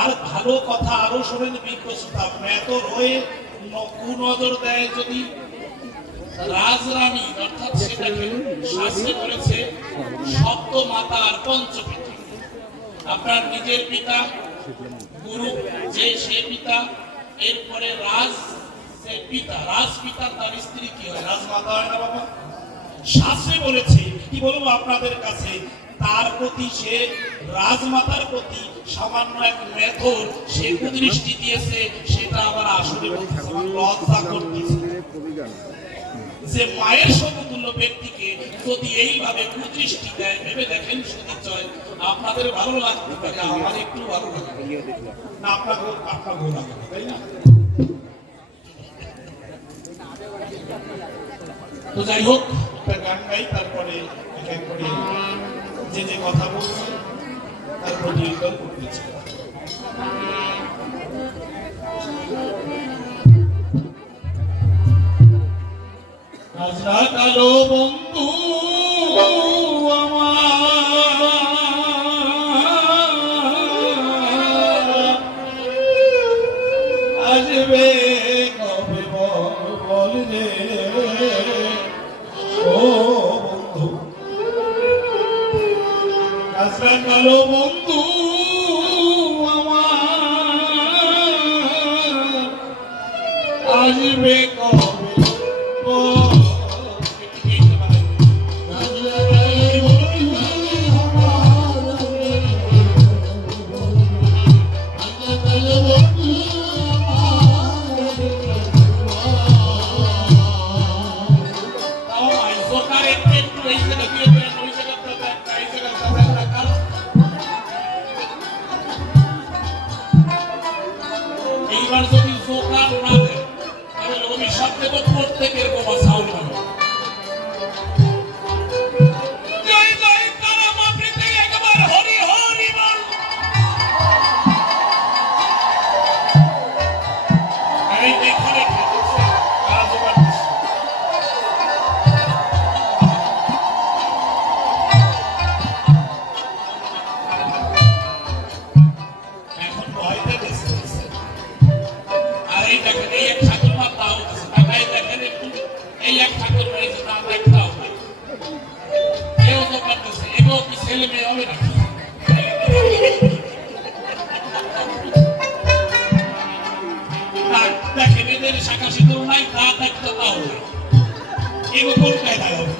আর ভালো কথা আরো শোনেন বিজ্ঞতা মেতর হয়ে কুনজর দেয় যদি রাজরানী, অর্থাৎ সেটাকে শাস্ত্রে বলেছে সপ্ত মাতা আর পঞ্চপিতা। আপনার নিজের পিতা গুরু যে সে পিতা, এরপরে রাজ পিতা, রাজপিতা তার স্ত্রী কি হয়? রাজমাতা হয় না বাবা? শাস্ত্রে বলেছে কি বলবো আপনাদের কাছে, তার প্রতি সে রাজমাতার প্রতি সামান্য এক মেথর সে কুদৃষ্টি দিয়েছে, সেটা আবার আসলে লজ্জা করতেছে যে মায়ের সমতুল্য ব্যক্তিকে যদি এইভাবে কুদৃষ্টি দেয়। ভেবে দেখেন সুধী চয়, আপনাদের ভালো লাগতে পারে, আমার একটু ভালো লাগে না, আপনাকে ভালো লাগে, তাই না? তো যাই হোক, একটা গান গাই, তারপরে এক এক করে যে যে কথা বলছে তার প্রতিউত্তর করতেছে। রাজরা কালো বন্ধু আমার আসবে কবে বল রে ও বন্ধু, রাজরা কালো বন্ধু আমার আসবে কবে এইবার যদি জোকার না দেয় তাহলে অভিশাপ দেব প্রত্যেকের বোমা সাউন্ড হবে। শাখা সিঁদুর নাই, তা দেখতে পাও না, এগুলো কোন কায়দায় হবে?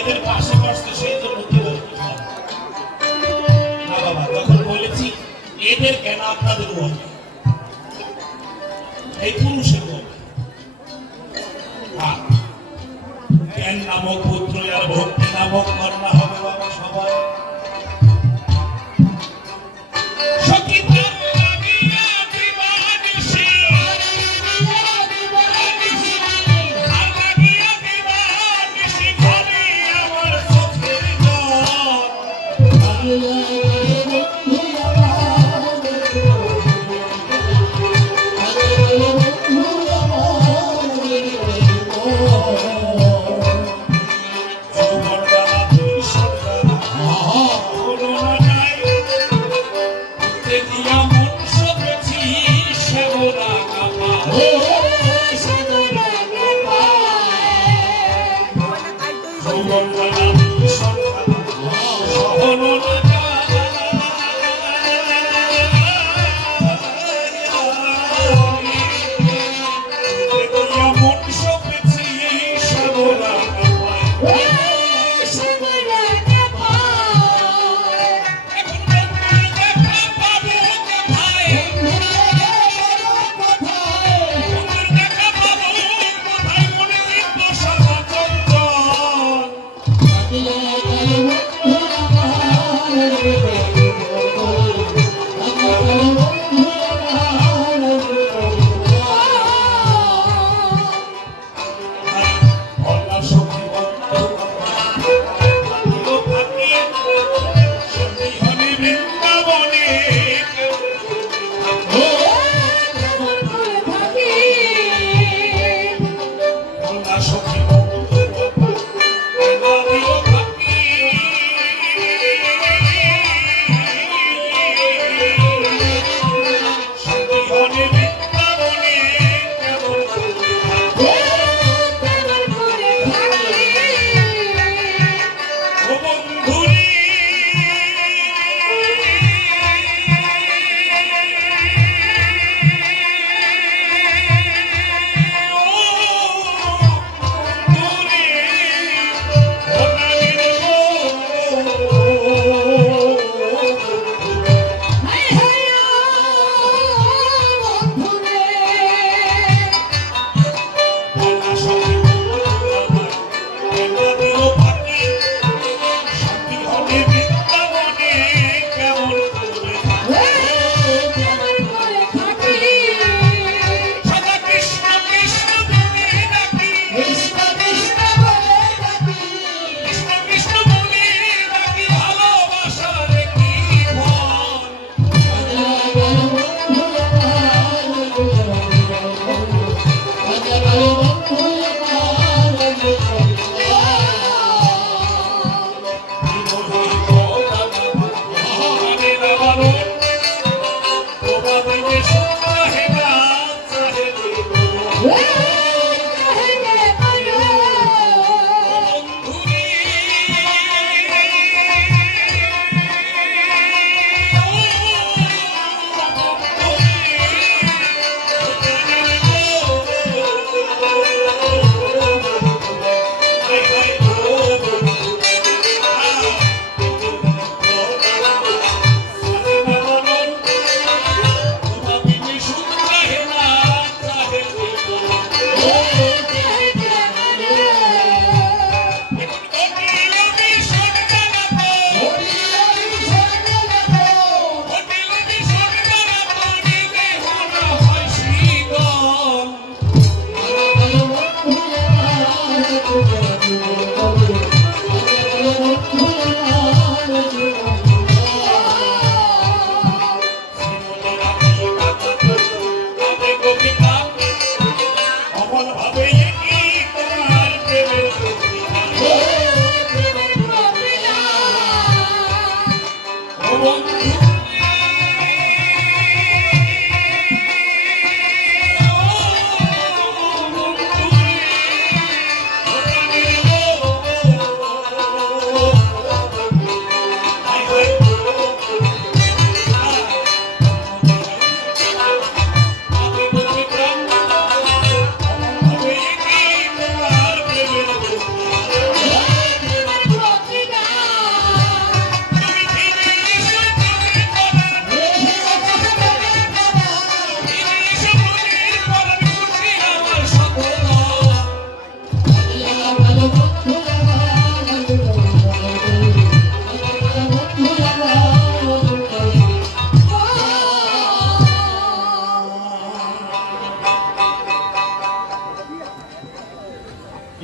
এদের পাশে বসতে সেই জন্য কি না বাবা, তখন বলেছি এদের কেন আপনাদের হবে, এই পুরুষের হবে। জ্ঞান নামক পুত্র আর ভক্তি নামক কন্যা হবে বাবা সবাই।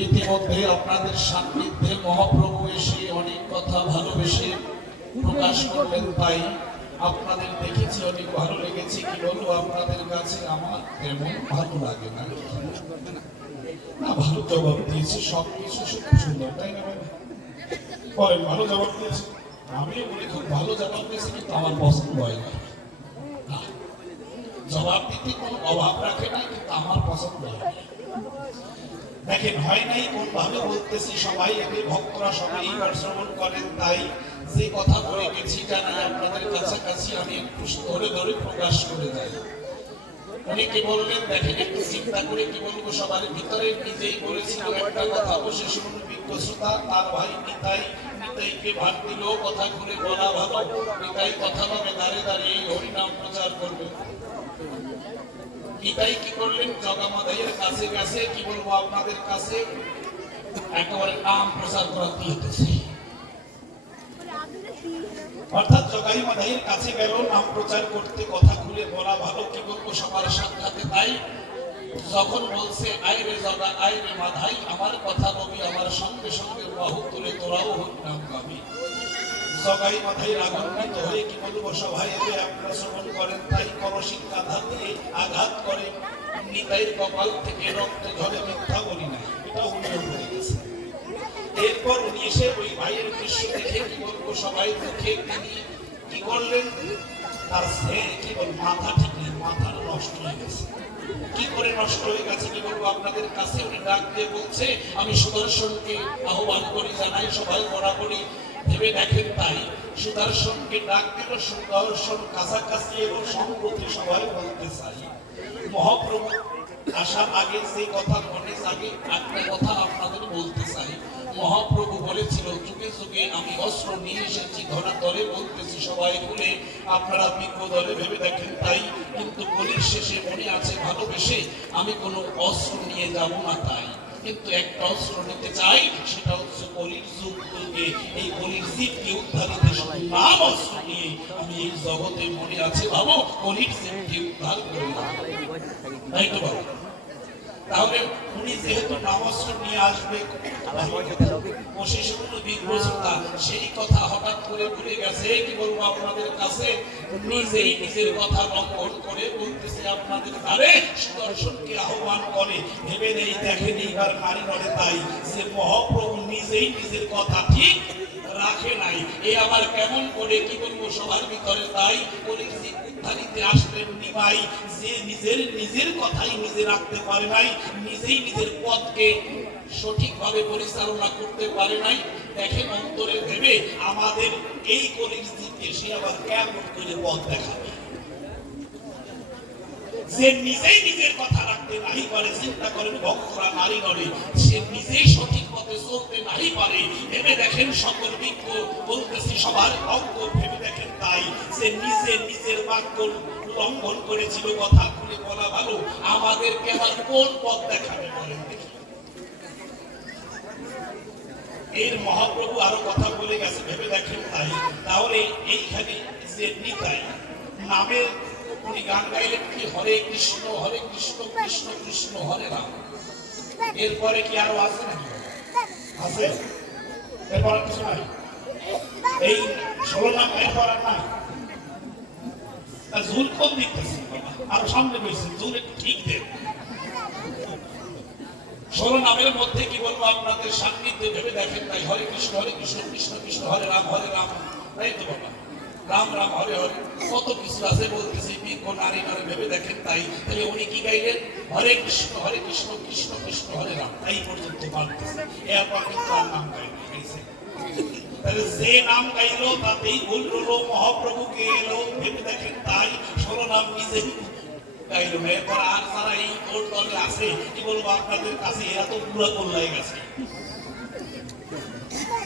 ইতিমধ্যে আপনাদের সান্নিধ্যে মহাপ্রভু এসে অনেক কথা ভালোবেসে প্রকাশ করলেন, তাই আপনাদের দেখেছি, অনেক ভালো লেগেছে। কি বলবো আপনাদের কাছে, আমার তেমন ভালো লাগে না। না, ভালো জবাব দিয়েছি, সবকিছু খুব সুন্দর, তাই না? বলেন, ভালো জবাব দিয়েছি। আমিও বলি খুব ভালো জবাব দিয়েছি, কিন্তু আমার পছন্দ হয় না। জবাব দিতে কোনো অভাব রাখে না, কিন্তু আমার পছন্দ হয় না। দেখেন, হয় নাই কোন ভাবে বলতেছি, সবাই একে ভক্তরা সবাই শ্রবণ করেন, তাই যে কথা বলে গেছি জানাই আপনাদের কাছাকাছি আমি একটু ধরে ধরে প্রকাশ করে যাই। অনেকে বললেন, দেখেন একটু চিন্তা করে কি বলবো, সবার ভিতরে নিজেই বলেছিল একটা কথা, বসে শুনুন বিজ্ঞ শ্রোতা, তার ভাই নিতাই, নিতাইকে ভাগ দিল, কথা ঘুরে বলা ভালো, নিতাই কথা ভাবে দাঁড়িয়ে দাঁড়িয়ে হরিনাম প্রচার করবে। নিতাই কি করলেন, জগামাদাইয়ের কাছে কাছে কি বলবো আপনাদের কাছে একেবারে নাম প্রচার করা দিয়েছে। অর্থাৎ জগাই মাদাইয়ের কাছে গেল নাম প্রচার করতে, কথা খুলে বলা ভালো, কি বলবো সবার সাক্ষাতে। তাই যখন বলছে আয় রে জগা, আয় রে মাধাই, আমার কথা বলি, আমার সঙ্গে সঙ্গে বাহু তুলে তোরাও হরিনাম গাবি। জগাই মাথায় রাগান্বিত হয়ে কি বলবো সবাই এলে আপনারা শ্রবণ করেন, তাই কলসির কাঁধা দিয়ে আঘাত করে নিতাইয়ের কপাল থেকে রক্ত ঝরে, মিথ্যা বলি নাই, এটাও উনি বলে গেছে। এরপর উনি এসে ওই ভাইয়ের দৃশ্য দেখে কি বলবো সবাই দেখে তিনি কি করলেন, তার সে কি বল মাথা ঠিক নেই, মাথা নষ্ট হয়ে গেছে। কি করে নষ্ট হয়ে গেছে কি বলবো আপনাদের কাছে, উনি ডাক দিয়ে বলছে, আমি সুদর্শনকে আহ্বান করি, জানাই সবাই বরাবরই ভেবে দেখেন। তাই সুদর্শনকে ডাক দিল, সুদর্শন কাছাকাছি এবং সম্প্রতি সবাই বলতে চাই, মহাপ্রভু আসার আগে যে কথা মনে জাগে, একটা কথা আপনাদের বলতে চাই। মহাপ্রভু বলেছিল, যুগে যুগে আমি অস্ত্র নিয়ে এসেছি, ধরা তলে বলতেছি সবাই বলে, আপনারা বিজ্ঞ দলে ভেবে দেখেন। তাই কিন্তু কলির শেষে মনে আছে ভালোবেসে আমি কোনো অস্ত্র নিয়ে যাব না, তাই কিন্তু একটা অস্ত্র নিতে চাই, সেটা হচ্ছে কলির যুগে এই কলির জীবকে উদ্ধারিতে শুধু নাম অস্ত্র নিয়ে আমি এই জগতে মনে আছে ভাবো কলির জীবকে উদ্ধার করে, তাই তো বাবু। তাহলে উনি যেহেতু নামস্ত্র নিয়ে আসবে, বসে শুনল বিগ্রহতা, সেই কথা হঠাৎ করে ভুলে গেছে। কি বলবো আপনাদের কাছে, নিজেই নিজের কথা লঙ্ঘন করে বলতেছে আপনাদের ধারে সুদর্শনকে আহ্বান করে, ভেবে নেই দেখেন এইবার নারী নড়ে, তাই যে মহাপ্রভু নিজেই নিজের কথা ঠিক রাখে নাই। এ আবার কেমন করে কি বলবো সবার ভিতরে, তাই পরিস্থিতি উদ্ধারিতে আসলেন নিমাই, যে নিজের কথাই নিজে রাখতে পারে নাই, নিজেই নিজের পথকে সঠিকভাবে পরিচালনা করতে পারে নাই। দেখেন অন্তরে ভেবে আমাদের এই পরিস্থিতিকে সে আবার কেমন করে পথ দেখাবে, যে নিজেই নিজের কথা রাখতে নাই পারে। চিন্তা করেন ভক্তরা নারী নড়ে, সে নিজেই সঠিক পথে চলতে নাই পারে, ভেবে দেখেন সকল বিজ্ঞ বলতেছি সবার অঙ্গ ভেবে দেখেন। তাই সে নিজের বাক্য লঙ্ঘন করেছিল, কথা খুলে বলা ভালো, আমাদেরকে আবার কোন পথ দেখাবে বলেন দেখি। এর মহাপ্রভু আরো কথা বলে গেছে, ভেবে দেখেন। তাই তাহলে এইখানে যে নিতাই নামের উনি গান গাইলেন কি, হরে কৃষ্ণ কৃষ্ণ কৃষ্ণ হরে রাম। এরপরে কি আরো আছে নাকি? আছে, এরপরে কিছু নাই, এই 16 নাম এরপর আর নাই। ঝুল কোন দিতেছে আর সামনে বসে ঝুল একটু ঠিক দেন। 16 নামের মধ্যে কি বলবো আপনাদের সান্নিধ্যে ভেবে দেখেন। তাই হরে কৃষ্ণ কৃষ্ণ কৃষ্ণ হরে রাম, তাই তো বাবা। রাম রাম হরে হরে কত কিছু আছে বলতেছি, বিজ্ঞ নারী নারী ভেবে দেখেন তাই। তাহলে উনি কি গাইলেন? হরে কৃষ্ণ কৃষ্ণ কৃষ্ণ হরে রাম, এই পর্যন্ত পারতেছে, এরপর কিন্তু আর নাম গাইছে। তাহলে যে নাম গাইলো তাতেই ভুল হলো, মহাপ্রভুকে এলো ভেবে দেখেন তাই, ষোলো নাম নিজেই গাইলো। এরপর আর যারা এই তোর দলে আছে কি বলবো আপনাদের কাছে, এরা তো পুরা কল্যায় গেছে।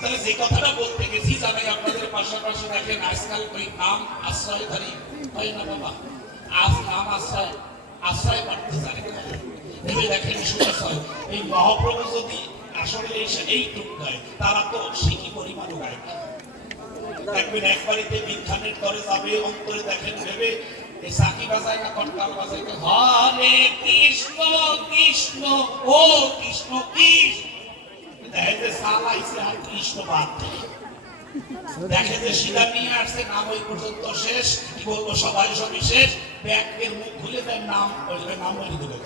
তাহলে যে কথাটা বলতে গেছি জানাই আপনাদের, পাশাপাশি দেখেন আজকাল ওই নাম আশ্রয়ধারী হয় না বাবা, আজ নাম আশ্রয় পাঠতে জানে ভেবে দেখেন শুনেছেন। এই মহাপ্রভু যদি আসলে এইটুক গায়, তারা তো শিখি পরিমাণও গায়। দেখবেন এক বাড়িতে বিজ্ঞানের তরে যাবে, অন্তরে দেখেন ভেবে এই সাকি বাজায় না কটকাল বাজায়, হরে কৃষ্ণ কৃষ্ণ ও কৃষ্ণ কৃষ্ণ, দেখে যে সাল আইছে আর কৃষ্ণ বাদ, দেখে যে শিলা নিয়ে আসছে, নাম ওই পর্যন্ত শেষ। কি বলবো, সবাই সবই শেষ, ব্যাগের মুখ খুলে দেয়, নাম বলবে, নাম বলে দিবে,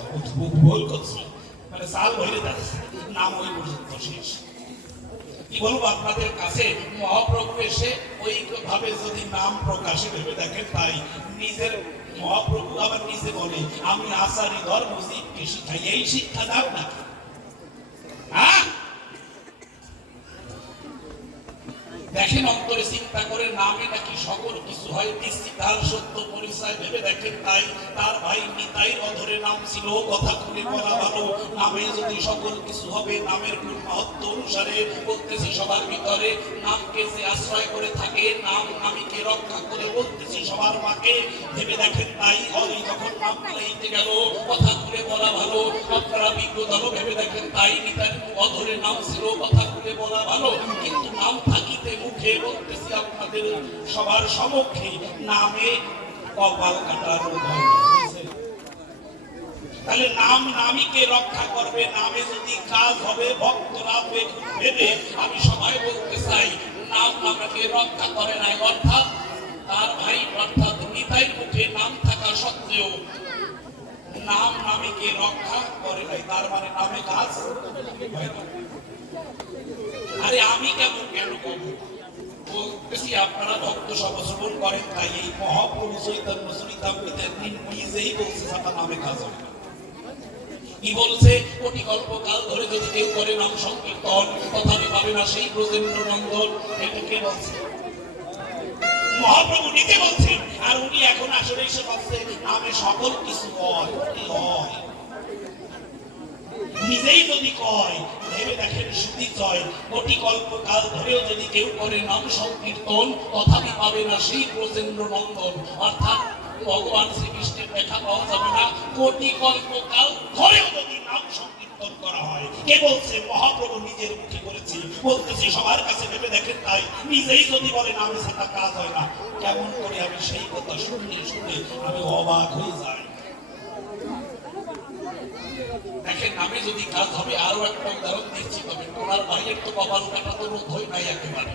ভুল করছি মানে সাল ভরে যাচ্ছে, নাম ওই পর্যন্ত শেষ। কি বলবো আপনাদের কাছে, মহাপ্রভু এসে ওইভাবে যদি নাম প্রকাশে ভেবে দেখেন তাই, নিজের মহাপ্রভু আবার নিজে বলে আমি আচারি ধর্ম জীবকে শিখাই, এই শিক্ষা দাও না। হ্যাঁ দেখেন অন্তরে চিন্তা করে, নামে নাকি সকল কিছু হয়, তার সত্য পরিচয় ভেবে দেখেন তাই। তার ভাই নিতাই অধরে নাম ছিল, কথা খুলে বলা ভালো, নামে যদি সকল কিছু হবে, নামের কোন মহত্ব অনুসারে বলতেছি সবার ভিতরে, নামকে যে আশ্রয় করে থাকে, নাম নামীকে রক্ষা করে বলতেছি সবার মাকে ভেবে দেখেন তাই। ওই যখন নাম লাইতে গেল, কথা খুলে বলা ভালো, আপনারা বিজ্ঞ ধরো ভেবে দেখেন তাই। নিতাই অধরে নাম ছিল, কথা খুলে বলা ভালো, কিন্তু নাম থাকিতে মুখে বলতেছি আপনাদের সবার সমক্ষে, নামে কপাল কাটার ভয়। তাহলে নাম নামীকে রক্ষা করবে, নামে যদি কাজ হবে ভক্তরা ভেবে আমি সবাই বলতে চাই, নাম নামকে রক্ষা করে নাই, অর্থাৎ তার ভাই অর্থাৎ নিতাইয়ের মুখে নাম থাকা সত্ত্বেও নাম নামীকে রক্ষা করে নাই, তার মানে নামে কাজ হয় না। আরে আমি কেন করবো বলতেছি, আপনারা ভক্ত সভা শ্রবণ করেন তাই। এই মহাপ্রভু চৈতন্য চরিতামৃতের নিজেই বলছে সাতা নামে কাজ হবে না। কি বলছে? কোটি কল্পকাল ধরে যদি কেউ করে নাম সংকীর্তন, তথাপি পাবে না সেই ব্রজেন্দ্র নন্দন। এটা কে বলছে? মহাপ্রভু নিজে বলছেন। আর উনি এখন আসলে এসে বলছে নামে সকল কিছু হয়, নিজেই যদি কয় ভেবে দেখেন শুধু জয়, কোটি কল্পকাল ধরেও যদি কেউ করে নাম সংকীর্তন, তথাপি পাবে না সেই ব্রজেন্দ্র নন্দন। অর্থাৎ ভগবান শ্রীকৃষ্ণের দেখা পাওয়া যাবে না, কোটি কল্পকাল ধরেও যদি নাম সংকীর্তন করা হয়। কে বলছে? মহাপ্রভু নিজের মুখে বলেছে, বলতেছি সবার কাছে ভেবে দেখেন তাই। নিজেই যদি বলে নামে সেটা কাজ হয় না, কেমন করে আমি সেই কথা শুনে আমি অবাক হয়ে যাই। দেখেন নামে যদি কাজ হবে, আরো একটা উদাহরণ দিচ্ছি, তবে ওনার ভাইয়ের তো কপাল কাটা তো রোধ হয় নাই একেবারে।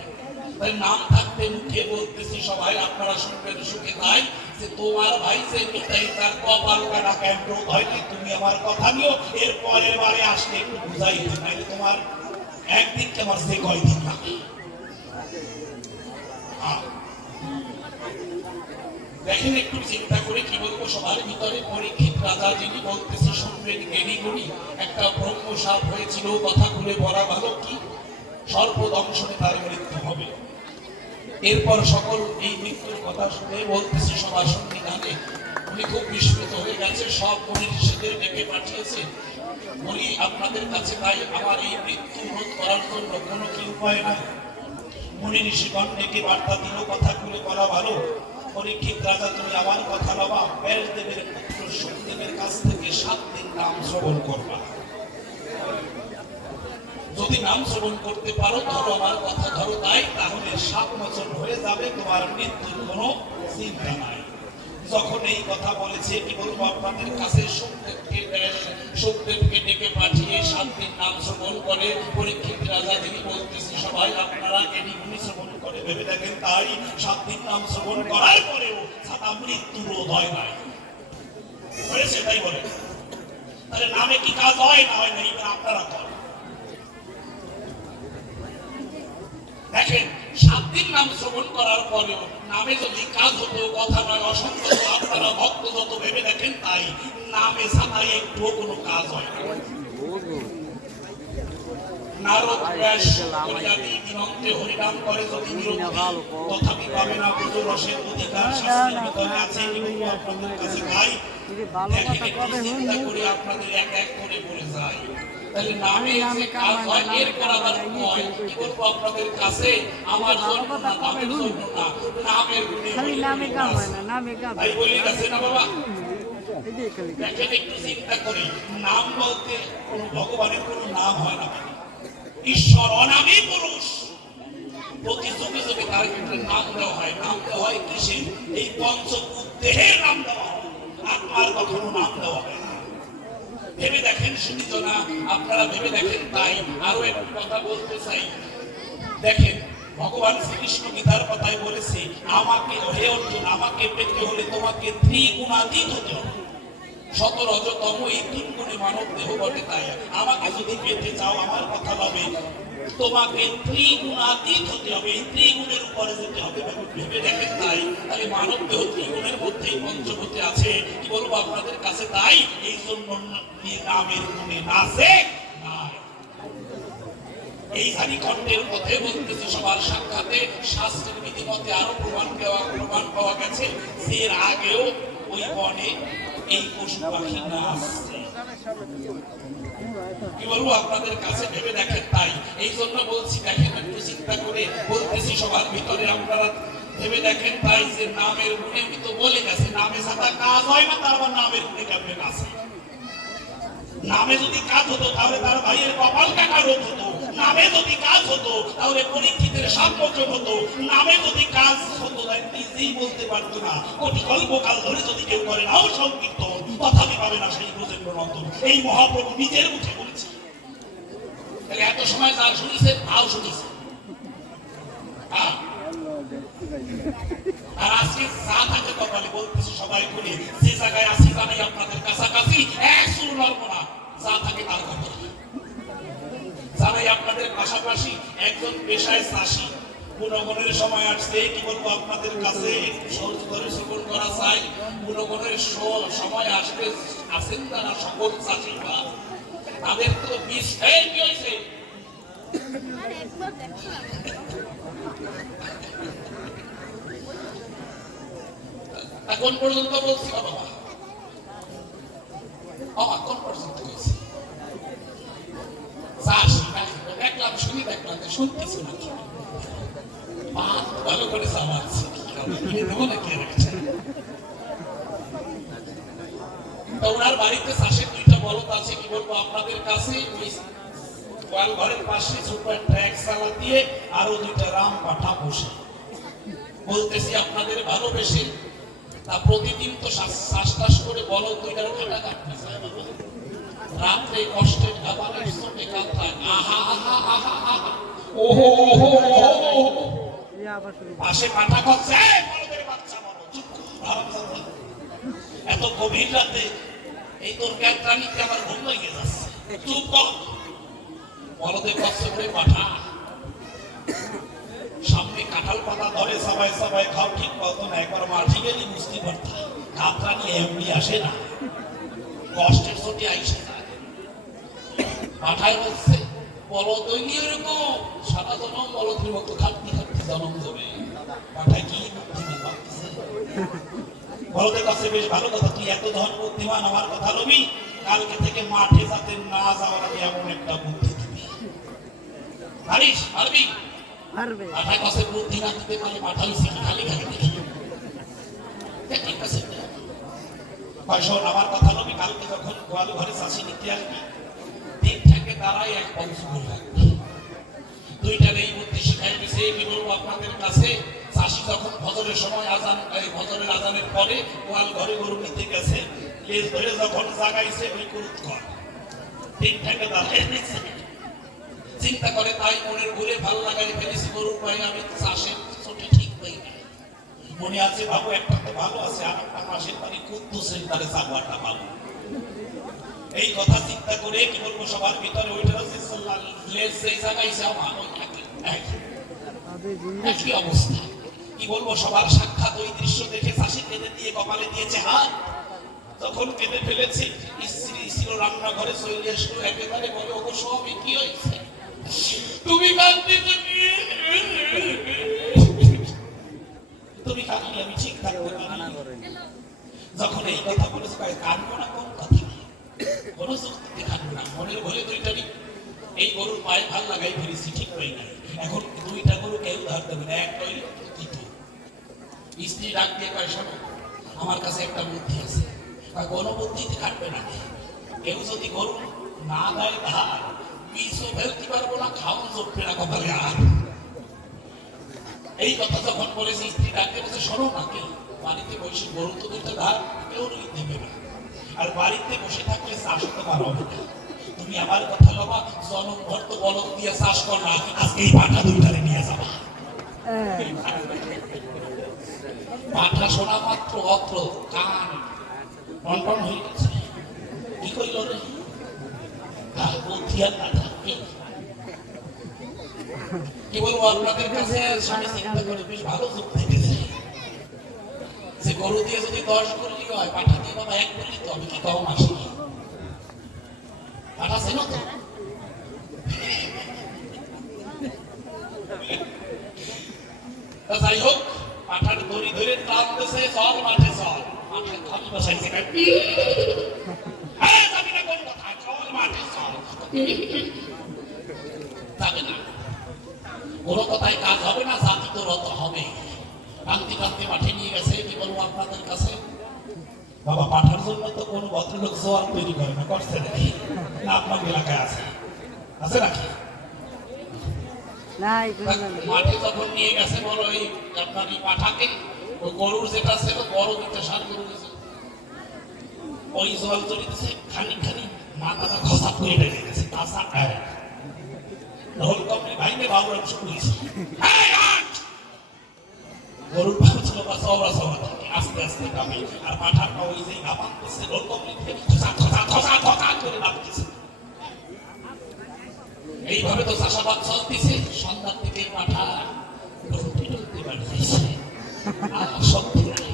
তাই নাম থাকতে মুখে বলতেছি সবাই, আপনারা শুনবেন সুখে তাই, যে তোমার ভাই যে নিতাই তার কপাল কাটা কেন রোধ হয়নি, তুমি আমার কথা নিও, এর পরের বারে আসলে একটু বুঝাই দিই, নাইলে তোমার একদিন কেমন সে কয়দিন লাগে। দেখেন একটু চিন্তা করে, কি বলবো সবার ভিতরে পরীক্ষিত রাজা যিনি বলতেছি শুনবেন, জ্ঞানী গুণী একটা ব্রহ্ম সাপ হয়েছিল, কথা খুলে বলা ভালো, কি সর্বদংশনে তার মৃত্যু হবে। এরপর সকল এই মৃত্যুর কথা শুনে বলতেছি সবার সংবিধানে উনি খুব বিস্মিত হয়ে গেছে, সব মুনি ঋষিদের ডেকে পাঠিয়েছে, উনি আপনাদের কাছে তাই আমার এই মৃত্যু রোধ করার জন্য কোনো কি উপায় নাই। মুনি ঋষিগণ ডেকে বার্তা দিল, কথা খুলে বলা ভালো, পরীক্ষিত রাজা তুমি আমার কথা লবা, ব্যাসদেবের পুত্র শুকদেবের কাছ থেকে 7 দিন নাম শ্রবণ করবা। যদি নাম শ্রবণ করতে পারো, ধরো আমার কথা ধরো তাই, তাহলে 7 বছর হয়ে যাবে, তোমার মৃত্যুর কোনো চিন্তা নাই। যখন এই কথা বলেছে, কি বলবো আপনাদের কাছে, শুকদেবকে ডেকে পাঠিয়ে 7 দিন নাম শ্রবণ করে পরীক্ষিত রাজা যিনি বলতেছি সবাই আপনারা জ্ঞানী গুণী শ্রবণ করে ভেবে দেখেন তাই। 7 দিন নাম শ্রবণ করার পরেও সাদা মৃত্যু রোধ হয় নাই, হয়েছে তাই বলে। তাহলে নামে কি কাজ হয় না হয় না, এবার আপনারা করেন। দেখেন 7 দিন নাম শ্রবণ করার পরেও নামে যদি কাজ হতো, কথা নয় অসংখ্য আপনারা ভক্ত যত ভেবে দেখেন তাই, নামে ছাড়াই একটুও কোনো কাজ হয় না। নারদ ব্যাস করিয়াদি দিনন্তে হরিনাম করে যদি বিরক্তি, তথাপি পাবে না ব্রজ রসের অধিকার, শাস্ত্রের ভিতরে আছে। আপনাদের কাছে গাই, দেখেন একটু চিন্তা করে আপনাদের এক এক করে বলে যায়। তাহলে নামে যে কাজ হয়, এর করাবার নয় কি বলবো আপনাদের কাছে, আমার জন্য না, নামের জন্য না, নামের গুণে খালি নামে কাম হয় না, নামে কাম তাই বলে গেছে না বাবা। দেখেন একটু চিন্তা করি, নাম বলতে কোনো ভগবানের কোনো নাম হয় না, ঈশ্বর অনামী পুরুষ, প্রতি যুগে যুগে তার ক্ষেত্রে নাম দেওয়া হয়। নাম দেওয়া হয় কিসের? এই পঞ্চভূত দেহের নাম দেওয়া হয়, আত্মার কখনো নাম দেওয়া হয় না। ভেবে দেখেন শুনিত না, আপনারা ভেবে দেখেন। তাই আরো একটু কথা বলতে চাই। দেখেন ভগবান শ্রীকৃষ্ণ গীতার কথায় বলেছে, আমাকে হে অর্জুন, আমাকে পেতে হলে তোমাকে ত্রিগুণাতীত হতে হবে। 17 রজতম এই 3 গুণে মানব দেহ বটে। তাই আমাকে যদি পেতে চাও, আমার কথা ভাবে, তোমাকে ত্রিগুণাতীত হতে হবে, এই ত্রিগুণের উপরে যেতে হবে। ভেবে দেখেন তাই, তাহলে মানব দেহ ত্রিগুণের মধ্যেই পঞ্চভূতে আছে। কি বলবো আপনাদের কাছে, তাই এই জন্য নামের গুণে নাচে নাই। এই হারিকণ্ডের মধ্যে বলতেছে সবার সাক্ষাতে, শাস্ত্রের বিধিমতে আরো প্রমাণ পাওয়া গেছে, এর আগেও ওই বনে এই পশু পাখি নাচছে। কি বলবো আপনাদের কাছে, ভেবে দেখেন। তাই এই জন্য বলছি, দেখেন একটু চিন্তা করে বলতেছি সবার ভিতরে, আপনারা ভেবে দেখেন। তাই যে নামের গুণে আমি তো বলে গেছি, নামে সাথে কাজ হয় না, তারপর নামের গুণে কেমনে নাচে। নামে যদি কাজ হতো তাহলে তার ভাইয়ের কপাল কাটা রোগ হতো, নামে যদি কাজ হতো তাহলে পরীক্ষিতের সাম্রাজ্য হতো, নামে যদি কাজ হতো তাই নিজেই বলতে পারতো না। কোটি কল্পকাল ধরে যদি কেউ করে নাও সংকীর্তন, তথাপি পাবে না সেই ব্রজেন্দ্র নন্দন। এই মহাপ্রভু নিজের মুখে বলেছে। তাহলে এত সময় যা শুনিছে তাও শুনিছে। আর আজকে যা থাকে কপালে বলতেছে সবাই বলে, যে জায়গায় আসি জানাই আপনাদের কাছাকাছি, এক শুরু নড়বো না, যা থাকে তার কথা জানাই আপনাদের পাশাপাশি। একজন পেশায় চাষি, গুণগণের সময় আসছে। কি বলবো আপনাদের কাছে, সহজ করে শ্রবণ করা চাই। গুণগণের সময় আসবে, আছেন তারা সকল চাষিরা, তাদের তো বীজ খেয়ে কি হয়েছে। এখন পর্যন্ত বলছি বাবা, কোন পর্যন্ত হয়েছে দেখলাম, শুনি দেখলাম, শুনতেছি না, ভালো করে চালাচ্ছি। ওনার বাড়িতে চাষের 2টা বলদ আছে। কি বলবো আপনাদের কাছে, ওই ঘরের পাশে ছোট একটা এক চালা দিয়ে আরো 2টা রাম পাঠা বসে। বলতেছি আপনাদের ভালোবেসে, তা প্রতিদিন তো শ্বাস করে বলদ 2টার কাটা কাটতে চায় বাবা। রাত্রে কষ্টের খাবারের চোখে কাঁদা, আহা আহা আহা আহা, ওহো ওহো ওহো, পাশে পাঠা করছে, বলদের বাচ্চা বলো চুপ কর। এত গভীর রাতে এই তোর ক্যান্টানিতে আমার ঘুম লেগে যাচ্ছে, চুপ কর। বলদের বাচ্চা করে পাঠা সামনে কাঁঠাল পাতা ধরে সবাই সবাই খাও, ঠিক মতো না, একবার মাঠে গেলে বুঝতে পারতাম কাঁপড়ানি এমনি আসে না, কষ্টের চোটে আইসে না। পাঠায় বলছে বলদ এরকম সারা জনম বলদের মতো খাটতে খাটতে জনম দেবে। পাঠায় কি বুদ্ধিমান ভাবতেছে, বলদের কাছে বেশ ভালো কথা, তুই এত ধন বুদ্ধিমান, আমার কথা রবি, কালকে থেকে মাঠে যাতে না যাওয়ার আগে এমন একটা বুদ্ধি দিবি, পারিস পারবি? পাঠায় কাছে বুদ্ধি না দিতে পারলে মাথা হয়েছে কি খালি খালি দেখি। ঠিক আছে, শোন আমার কথা রবি, কালকে যখন গোয়াল ঘরে চাষি নিতে আসবি, থেকে দাঁড়াই এক পঞ্চ করলাম, 2টার এই বুদ্ধি শিখাই দিছে। কি বলবো আপনাদের কাছে, চাষি যখন ফজরের সময় ফজরের আজানের পরে গোয়াল ঘরে গরু নিতে গেছে, লেজ ধরে যখন জাগাইছে ওই গরুত কর, 3 থেকে দাঁড়াই দিচ্ছে। চিন্তা করে তাই মনের ভুলে ভালো লাগাই ফেলেছি, গরুর পাই আমি চাষের ছুটি ঠিক পাই না। মনে আছে বাবু একটা তো ভালো আছে, আর একটা মাসের বাড়ি কুদ্দুসের তারে চাকওয়াটা পাবো। এই কথা চিন্তা করে কি বলবো সবার ভিতরে ওইটা লেজ জায়গায় ভালো থাকে। একই অবস্থা। কি বলবো, সবার সাক্ষাৎ ওই দৃশ্য দেখে শাসি কেঁদে দিয়ে কপালে দিয়েছে হাত। তখন কেঁদে ফেলেছে, স্ত্রী ছিল রান্নাঘরে, চলে আসলো একেবারে, বলে ওগো স্বামী কি হয়েছে, তুমি কাঁদতেছ কি? তুমি কাঁদলে আমি ঠিক থাকতে পারি। যখন এই কথা বলেছে, কাঁদবো না কোন কথা, কোন যুক্তিতে কাঁদবো না, মনের ভরে দুইটারই এই গরুর পায়ে ভাল লাগাই ফেলেছি, ঠিক হয় না। এখন দুইটা গরু কেউ ধার দেবে না, এক হইল তৃতীয়। স্ত্রী ডাক দিয়ে কয়, শোনো আমার কাছে একটা বুদ্ধি আছে। কোনো বুদ্ধিতে কাটবে না, কেউ যদি গরু না দেয় ধার, বিষও ফেলতে পারবো না, খাওয়া জপবে না কপালে আর। এই কথা যখন বলেছি, স্ত্রী ডাকতে বলছে, শোনো না, কেউ বাড়িতে বসে গরু তো দুইটা ধার কেউ দেবে না, আর বাড়িতে বসে থাকলে চাষ তো পারো না। তুমি আমার কথা বাবা, জনম ভর তো বলদ দিয়ে চাষ কর না, আজকে এই পাঠা দুইটারে নিয়ে যাবা। পাঠা শোনা মাত্র অত্র কান টনটন হয়ে গেছে। কি কইল রে, তার বুদ্ধি আর না থাকে। কি বলবো আপনাদের কাছে, স্বামী চিন্তা করে বেশ ভালো যুক্তি দিয়েছে যে গরু দিয়ে যদি 10 করলি হয়, পাঠা দিয়ে বাবা 1 করলি তো হবে, কি কম আসে পাঠা ছিল তো। যাই হোক, পাঠার দড়ি ধরে টান দিয়েছে, চল মাঠে চল। মাঠে খালি বসাইছে, যাবি না কোন কথা, চল মাঠে চল। যাবে না, কোনো কথায় কাজ হবে না, জাতি তো রত হবে। টানতে টানতে মাঠে নিয়ে গেছে। কি বলবো আপনাদের কাছে, বাবা পাঠার জন্য তো কোনো ভদ্রলোক জোয়ার তৈরি করে না, করছে নাকি না? আপনার এলাকায় আছে, আছে নাকি? মাঠে যখন নিয়ে গেছে, বলো এই আপনার এই পাঠাকে, ওই গরুর যেটা ছিল বড় দুটো সার গরু গেছে, ওই জল তৈরি দিচ্ছে, খানি খানি মাথাটা খসাত করে বেড়ে গেছে। কাঁচা ঢোল কমে ভাইনে বাবুরা শুনেছি, গরুর ভাগ ছিল বা চওড়া চওড়া থাকে, আস্তে আস্তে কামে, আর পাঠাটা ওই যে গাবান করছে, ঢোল কমে খসা খসা খসা খসা করে নামতেছে। এইভাবে তো চাষাবাদ চলতেছে। সন্ধ্যার থেকে পাঠা ডলতে ডলতে বাড়িয়েছে, সত্যি নাই।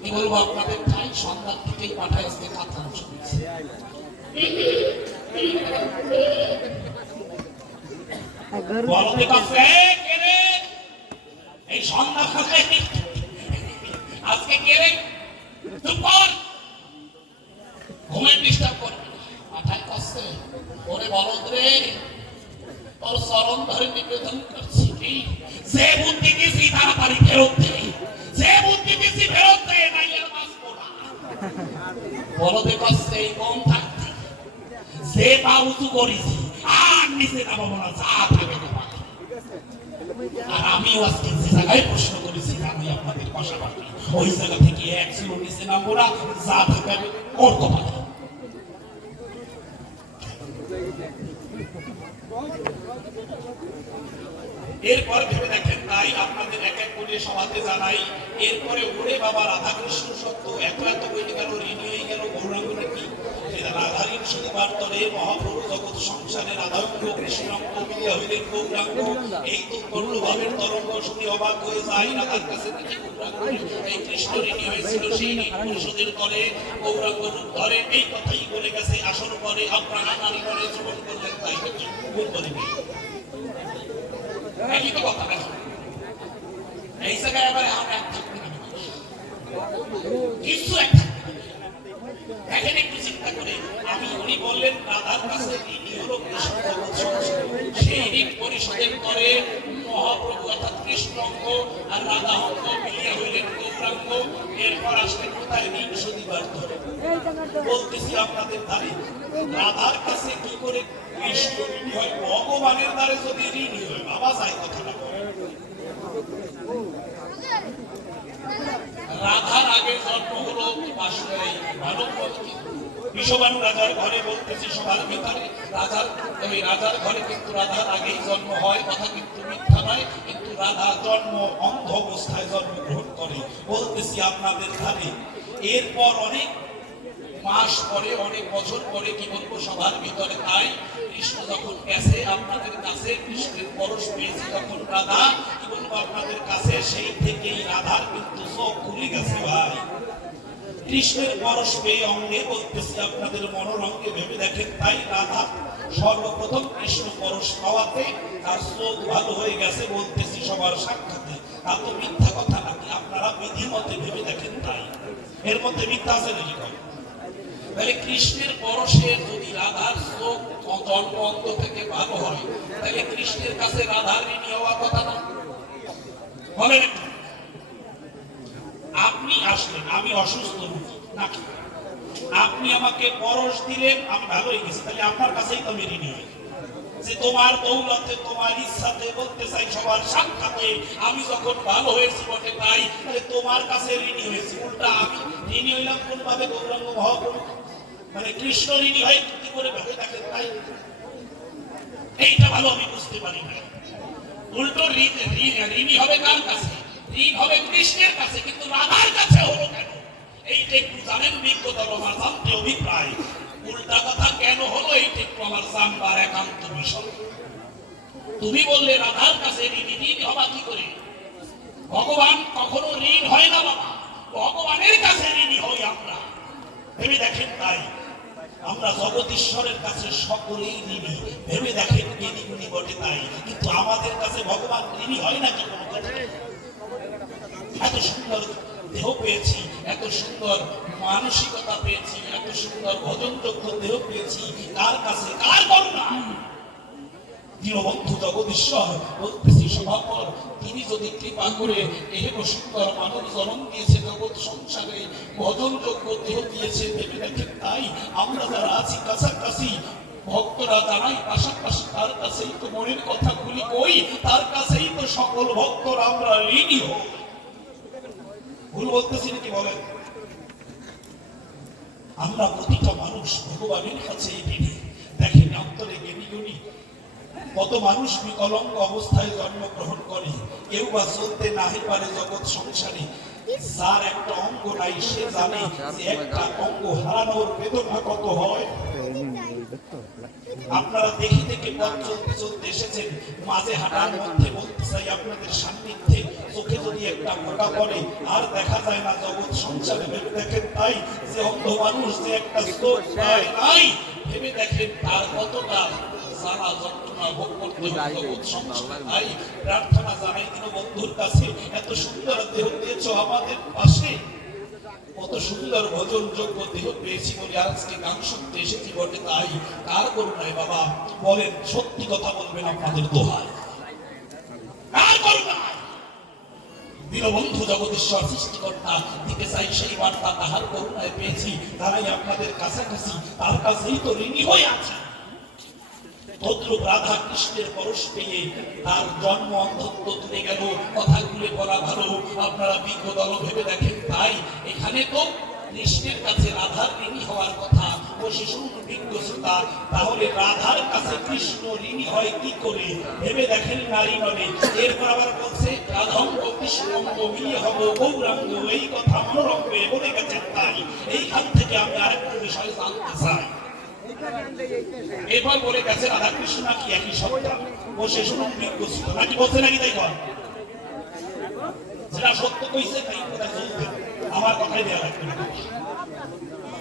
কি বলবো আপনাদের ভাই, সন্ধ্যার থেকেই পাঠা আজকে কাঁথা শুনেছে। বলতে পারছে কে রে, এই সন্ধ্যা আজকে কে রে, চুপ কর, ঘুমের ডিস্টার্ব করবে না। পাঠায় কাছে ওরে বলদ রে, তোর চরণ ধরে নিবেদন করছি, কি যে বুদ্ধি দিছি তাড়াতাড়ি ফেরত দে, যে বুদ্ধি দিছি ফেরত দে, নাইলে আর বাঁচবো না। বলদে কাছে এই কম থাকতে যে পা উঁচু করেছি আর নিচে নামাবো না, যা থাকে না। আর আমিও আজকে যে জায়গায় প্রশ্ন করেছি, আমি আপনাদের পাশাপাশি ওই জায়গা থেকে 1 কিলো নিচে নামবো না, যা থাকে আমি করতে পারি। এরপর ভেবে দেখেন, তাই আপনাদের এক এক করে সমাজে জানাই। এরপরে ওরে বাবা রাধাকৃষ্ণ সত্য এত এত বইতে গেল, ঋণী হয়ে গেল গৌরাঙ্গ নাকি রাধারীন শুনিবার তরে মহাপ্রভু জগৎ সংসারে রাধাঙ্গ কৃষ্ণাঙ্গ মিলিয়া হইলেন গৌরাঙ্গ। এই তো করল ভাবের তরঙ্গ শুনে অবাক হয়ে যায়, রাধার কাছে নাকি গৌরাঙ্গ এই কৃষ্ণ ঋণী হয়েছিল, সেই ঋণ পরিশোধের করে গৌরাঙ্গ রূপ ধরে। এই কথাই বলে গেছে আসর পরে, আপনারা নারী করে জীবন করলেন, তাই নাকি ভুল করে নেই। একই তো কথা নাকি? এই জায়গায় আবার আমরা এক থাকবে না, কিছু এক থাকবে না। দেখেন একটু চিন্তা করে, আমি উনি বললেন রাধার কাছে ঋণী হলো কৃষ্ণ, সেই ঋণ পরিশোধের করে মহাপ্রভু অর্থাৎ কৃষ্ণাঙ্গ আর রাধাঙ্গ মিলিয়ে হইলেন গৌরাঙ্গ। এরপর আসলেন কোথায় ঋণ শোধিবার তরে। বলতেছি আপনাদের ধারে, রাধার কাছে কি করে কৃষ্ণ ঋণী হয়? ভগবানের দ্বারে যদি ঋণী হয়, বাবা যায় কথাটা বলে। রাধার আগে জন্ম হলো বিশ্ববানু রাজার ঘরে, বলতেছি সবার ভিতরে রাজার ঘরে, কিন্তু রাধার আগেই জন্ম হয়, কথা কিন্তু মিথ্যা নয়। কিন্তু রাধা জন্ম অন্ধ অবস্থায় জন্মগ্রহণ করে, বলতেছি আপনাদের ধারে। এরপর অনেক মাস পরে, অনেক বছর পরে, কি বলবো, সবার ভিতরে। তাই কৃষ্ণ যখন গেছে আপনাদের কাছে, কৃষ্ণের পরশ পেয়েছে যখন রাধা, কি বলবো, আপনাদের কাছে, সেই থেকেই রাধার কিন্তু চোখ খুলে গেছে ভাই। কৃষ্ণের পরশ পেয়ে অঙ্গে বলতেছি, আপনাদের মনোরঙ্গে ভেবে দেখেন। তাই রাধা সর্বপ্রথম কৃষ্ণ পরশ পাওয়াতে তার চোখ ভালো হয়ে গেছে বলতেছি সবার সাক্ষাতে। তা তো মিথ্যা কথা নাকি? আপনারা বিধি মতে ভেবে দেখেন। তাই এর মধ্যে মিথ্যা আছে নাকি? তাহলে কৃষ্ণের পরশে যদি রাধার চোখ জন্ম অন্ত থেকে ভালো হয়, তাহলে কৃষ্ণের কাছে রাধার ঋণী হওয়ার কথা না? বলেন, আপনি আসলেন, আমি অসুস্থ রোগী নাকি, আপনি আমাকে পরশ দিলেন, আমি ভালো হয়ে গেছি, তাহলে আপনার কাছেই তো মেনে নিয়ে যে তোমার দৌলতে, তোমার ইচ্ছাতে, বলতে চাই সবার সাক্ষাতে, আমি যখন ভালো হয়েছি বটে, তাই তাহলে তোমার কাছে ঋণী হয়েছি। উল্টা আমি ঋণী হইলাম কোন ভাবে? গৌরাঙ্গ মহাপ্রভু মানে কৃষ্ণ ঋণী হয় কি করে ভেবে দেখেন। তাই এইটা ভালো আমি বুঝতে পারি না। উল্টো ঋণী হবে কার কাছে? ঋণ হবে কৃষ্ণের কাছে, কিন্তু রাধার কাছে হলো কেন? এইটা একটু জানেন বিজ্ঞতা, আমার জানতে অভিপ্রায়। উল্টা কথা কেন হলো এইটা একটু আমার জানবার একান্ত বিষয়। তুমি বললে রাধার কাছে ঋণ হবা কি করে? ভগবান কখনো ঋণ হয় না বাবা, ভগবানের কাছে ঋণী হই আমরা, ভেবে দেখেন। তাই আমরা জগদীশ্বরের কাছে সকলেই ঋণী, ভেবে দেখেন জ্ঞানী গুণী বটে। তাই কিন্তু আমাদের কাছে ভগবান ঋণী হয় নাকি? কোনো কথা। এত সুন্দর দেহ পেয়েছি, এত সুন্দর মানসিকতা পেয়েছি, এত সুন্দর ভজনযোগ্য দেহ পেয়েছি, কার কাছে? কার করুণা? দীনবন্ধু জগদীশ্বর বলতেছি সভাপর, তিনি যদি কৃপা করে এহেন সুন্দর মানব জন্ম দিয়েছে, জগৎ সংসারে ভজনযোগ্য দেহ দিয়েছে, ভেবে দেখেন। তাই আমরা যারা আছি কাছাকাছি, ভক্তরা জানাই পাশাপাশি, তার কাছেই তো মনের কথা খুলি কই, তার কাছেই তো সকল ভক্তরা আমরা ঋণী হই। ভুল বলতেছি নাকি বলেন? আমরা প্রতিটা মানুষ ভগবানের কাছে ঋণী। দেখেন অন্তরে জ্ঞানী গুণী কত মানুষ বিকলঙ্গ অবস্থায় জন্মগ্রহণ করে, কেউ বা চলতে নাহি পারে জগৎ সংসারে। যার একটা অঙ্গ নাই সে জানে যে একটা অঙ্গ হারানোর বেদনা কত হয়। আপনারা দেখি দেখে পথ চলতে চলতে এসেছেন, মাঝে হাঁটার মধ্যে বলতে চাই আপনাদের সান্নিধ্যে চোখে যদি একটা ফোঁটা পড়ে আর দেখা যায় না জগৎ সংসারে, ভেবে দেখেন। তাই যে অন্ধ মানুষ যে একটা চোখ পায় নাই, ভেবে দেখেন তার কতটা সারা যন্ত্রণা ভোগ করতে জগৎ সংসারে। তাই প্রার্থনা জানাই দীনবন্ধুর কাছে, এত সুন্দর দেহ দিয়েছ আমাদের পাশে, কত সুন্দর ভজন যোগ্য দেহ পেয়েছি বলে আজকে গান শুনতে এসেছি বটে। তাই কার করুণায় বাবা? বলেন, সত্যি কথা বলবেন, আপনাদের দোহাই, কার করুণায়? দীনবন্ধু জগদীশ্বর সৃষ্টিকর্তা দিতে চাই সেই বার্তা, তাহার করুণায় পেয়েছি, তারাই আপনাদের কাছাকাছি, তার কাছেই তো ঋণী হয়ে আছে। তদ্রূপ রাধা কৃষ্ণের পরশ পেয়ে তার জন্ম অন্ধত্ব তুলে গেল, কথাগুলো বলা ভালো, আপনারা বিজ্ঞ দল ভেবে দেখেন। তাই এখানে তো কৃষ্ণের কাছে রাধার ঋণী হওয়ার কথা, ও শিশু বিজ্ঞ শ্রোতা, তাহলে রাধার কাছে কৃষ্ণ ঋণী হয় কি করে? ভেবে দেখেন নারী নরে। এরপর আবার বলছে রাধাঙ্গ কৃষ্ণঙ্গ মিলিয়ে হব গৌরাঙ্গ, এই কথা মনোরঙ্গে বলে গেছেন। তাই এইখান থেকে আমি আরেকটা বিষয় জানতে চাই। এবার বলে গেছে রাধা কৃষ্ণ নাকি একই সত্তা, ও সে শুনুন বিজ্ঞ নাকি বলছে নাকি? তাই বল, যেটা সত্য কইছে তাই কথা চলবে, আমার কথাই দেওয়া লাগবে না।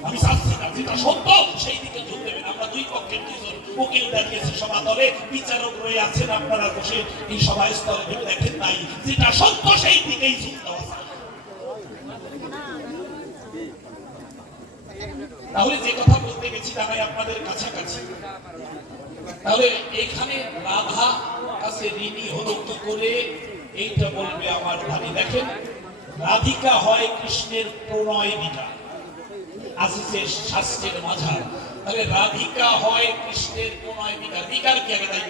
আমি চাচ্ছি না, যেটা সত্য সেই দিকে জোর দেবেন। আমরা দুই পক্ষের দুইজন উকিল দাঁড়িয়েছি সভা দলে, বিচারক রয়ে আছেন, আপনারা বসে এই সভায় স্থলে ভেবে দেখেন। তাই যেটা সত্য সেই দিকেই জোর দেওয়া। তাহলে যে কথা বলতে গেছি জানাই আপনাদের কাছাকাছি, তাহলে এখানে রাধা কাছে ঋণী হলো কি করে এইটা বলবে আমার ভাবি। দেখেন, রাধিকা হয় কৃষ্ণের প্রণয়িকা, আসিছে শাস্ত্রের মাঝার। তাহলে রাধিকা হয় কৃষ্ণের প্রণয়িকা। বিকার কি আগে? তাই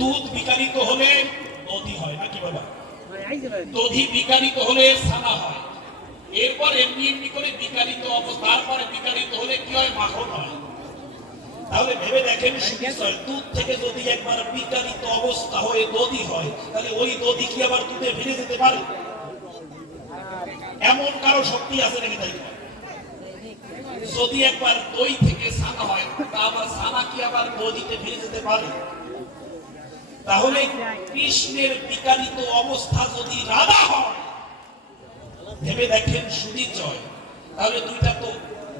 দুধ বিকারিত হলে দধি হয় নাকি বাবা? দধি বিকারিত হলে ছানা হয়, এরপর এমনি এমনি করে বিকারিত অবস্থা, তারপরে বিকারিত হলে কি হয়? মাখন হয়। তাহলে ভেবে দেখেন, দুধ থেকে যদি একবার বিকারিত অবস্থা হয়ে দধি হয়, তাহলে ওই দধি কি আবার দুধে ফিরে যেতে পারে? এমন কারো শক্তি আছে নাকি? তাই যদি একবার দই থেকে ছানা হয়, তা আবার ছানা কি আবার দধিতে ফিরে যেতে পারে? তাহলে কৃষ্ণের বিকারিত অবস্থা যদি রাধা হয়, ভেবে দেখেন সুধীর্জয়, তাহলে দুইটা তো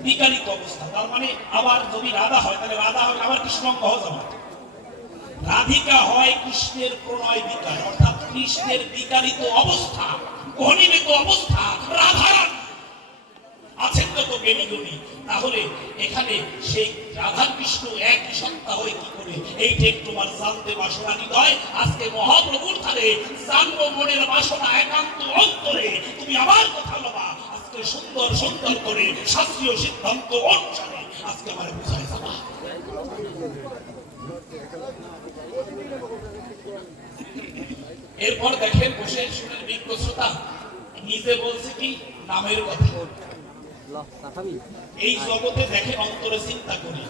বিকারিত অবস্থা। তার মানে আবার যদি রাধা হয়, তাহলে রাধা হয় আবার কৃষ্ণ হওয়া যাবে। রাধিকা হয় কৃষ্ণের প্রণয় বিকার, অর্থাৎ কৃষ্ণের বিকারিত অবস্থা, ঘনীভূত অবস্থা রাধার আছেন যত জ্ঞানী গুণী। তাহলে এখানে সেই রাধা কৃষ্ণ একই সত্তা হয় কি করে, এইটা একটু আমার জানতে বাসনা হৃদয়। আজকে মহাপ্রভুর ধারে জানবো মনের বাসনা একান্ত অন্তরে, তুমি আমার কথা লবা আজকে সুন্দর সুন্দর করে শাস্ত্রীয় সিদ্ধান্ত অনুসারে আজকে আমার বুঝাই যাবা। এরপর দেখেন বসে শুনেন বিজ্ঞ শ্রোতা, নিজে বলছে কি নামের কথা। এই জগতে দেখেন অন্তরে চিন্তা করি,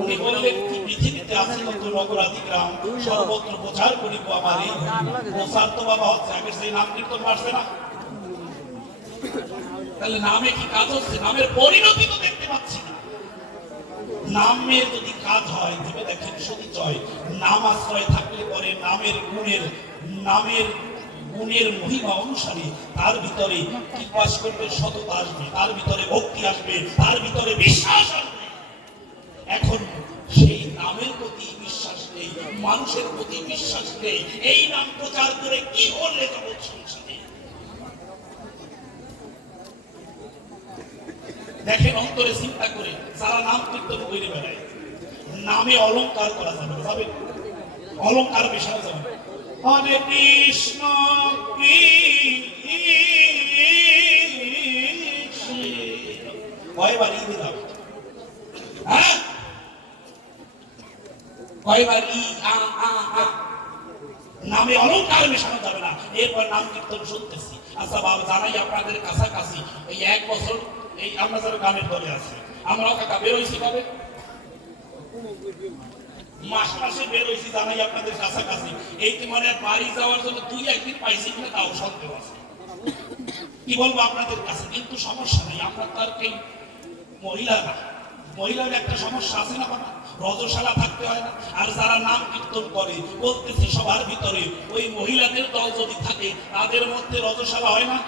উনি বললেন কি পৃথিবীতে আছে কত নগরাধি গ্রাম, সর্বত্র প্রচার করিব আমার এই প্রচার তো বাবা হচ্ছে, আগে সেই নাম কীর্তন পারছে না, তাহলে নামে কি কাজ হচ্ছে? নামের পরিণতি তো দেখতে পাচ্ছি না। নামের যদি কাজ হয়, ভেবে দেখেন সতীচয়, নাম আশ্রয় থাকলে পরে নামের গুণের মহিমা অনুসারে তার ভিতরে কি বাস করবে? সততা আসবে, তার ভিতরে ভক্তি আসবে, তার ভিতরে বিশ্বাস আসবে। এখন সেই নামের প্রতি বিশ্বাস নেই, মানুষের প্রতি বিশ্বাস নেই, এই নাম প্রচার করে কি করলে জগৎ সংসারে? দেখেন অন্তরে চিন্তা করে যারা নাম কীর্তন করে বেড়ায়, নামে অলংকার করা যাবে, যাবে অলংকার বিষয় যাবে। হরে কৃষ্ণ কয়বার ই দিলাম, হ্যাঁ কয়বার ই নামে অলংকার মেশানো যাবে না। এরপর নাম কীর্তন শুনতেছি। আচ্ছা বাবা, জানাই আপনাদের কাছাকাছি এই 1 বছর এই আমরা যারা গানের দলে আছি, আমরাও কাকা বেরোইছি কবে? মাসে বেরোইছি, জানাই আপনাদের কাছাকাছি। এই কি মানে বাড়ি যাওয়ার জন্য 2-1 দিন পাইছি কিনা তাও সন্দেহ আছে। কি বলবো আপনাদের কাছে, কিন্তু সমস্যা নেই, আমরা তার কেউ মহিলা না, মহিলার একটা সমস্যা আছে না বাবা, রজশালা থাকতে হয় না। আর যারা নাম কীর্তন করে বলতেছি সবার ভিতরে ওই মহিলাদের দল যদি থাকে, তাদের মধ্যে রজশালা হয় না?